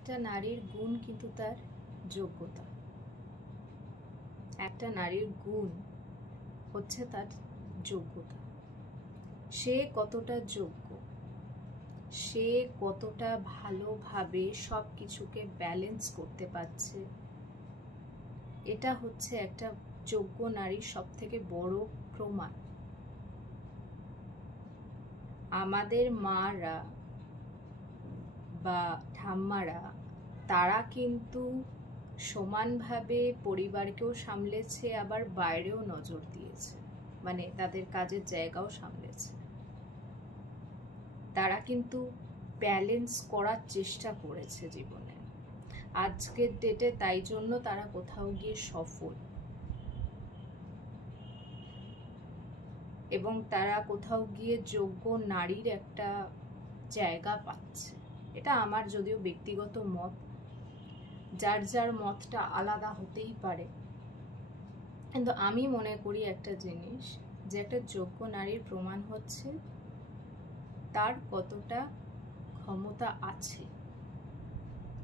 একটা নারীর গুণ কিন্তু তার যোগ্যতা। একটা নারীর গুণ হচ্ছে তার যোগ্যতা। সে কতটা যোগ্য, সে কতটা ভালোভাবে সব কিছুকে ব্যালেন্স করতে পারছে, এটা হচ্ছে একটা যোগ্য নারীর সবথেকে বড় প্রমাণ। আমাদের মারা বা ঠাম্মারা তারা কিন্তু সমানভাবে পরিবারকেও সামলেছে, আবার বাইরেও নজর দিয়েছে, মানে তাদের কাজের জায়গাও সামলেছে। তারা কিন্তু ব্যালেন্স করার চেষ্টা করেছে জীবনে। আজকের ডেটে তাই জন্য তারা কোথাও গিয়ে সফল, এবং তারা কোথাও গিয়ে যোগ্য নারীর একটা জায়গা পাচ্ছে। এটা আমার যদিও ব্যক্তিগত মত, যার যার মতটা আলাদা হতেই পারে, কিন্তু আমি মনে করি একটা জিনিস, যে একটা যোগ্য নারীর প্রমাণ হচ্ছে তার কতটা ক্ষমতা আছে,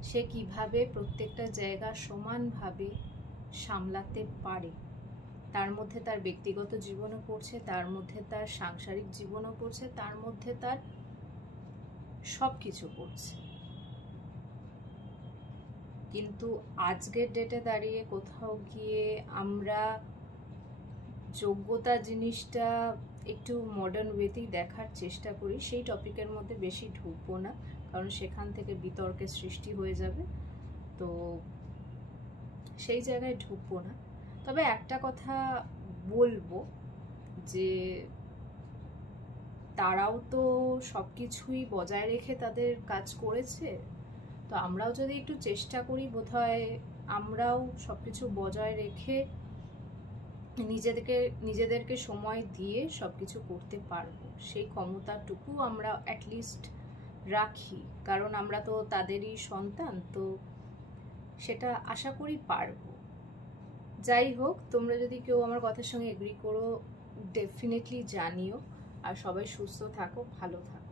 সে কিভাবে প্রত্যেকটা জায়গা সমানভাবে সামলাতে পারে। তার মধ্যে তার ব্যক্তিগত জীবনও পড়ছে, তার মধ্যে তার সাংসারিক জীবনও পড়ছে, তার মধ্যে তার সব কিছু পড়ছে। কিন্তু আজকের ডেটে দাঁড়িয়ে কোথাও গিয়ে আমরা যোগ্যতা জিনিসটা একটু মডার্ন ওয়েতেই দেখার চেষ্টা করি। সেই টপিকের মধ্যে বেশি ঢুকবো না, কারণ সেখান থেকে বিতর্কের সৃষ্টি হয়ে যাবে, তো সেই জায়গায় ঢুকবো না। তবে একটা কথা বলবো, যে তারাও তো সব কিছুই বজায় রেখে তাদের কাজ করেছে, তো আমরাও যদি একটু চেষ্টা করি, বোধহয় আমরাও সব কিছু বজায় রেখে নিজেদেরকে সময় দিয়ে সব কিছু করতে পারবো। সেই ক্ষমতাটুকু আমরা অ্যাটলিস্ট রাখি, কারণ আমরা তো তাদেরই সন্তান, তো সেটা আশা করি পারবো। যাই হোক, তোমরা যদি কেউ আমার কথার সঙ্গে এগ্রি করো, ডেফিনেটলি জানিও। আর সবাই সুস্থ থাকো, ভালো থাকো।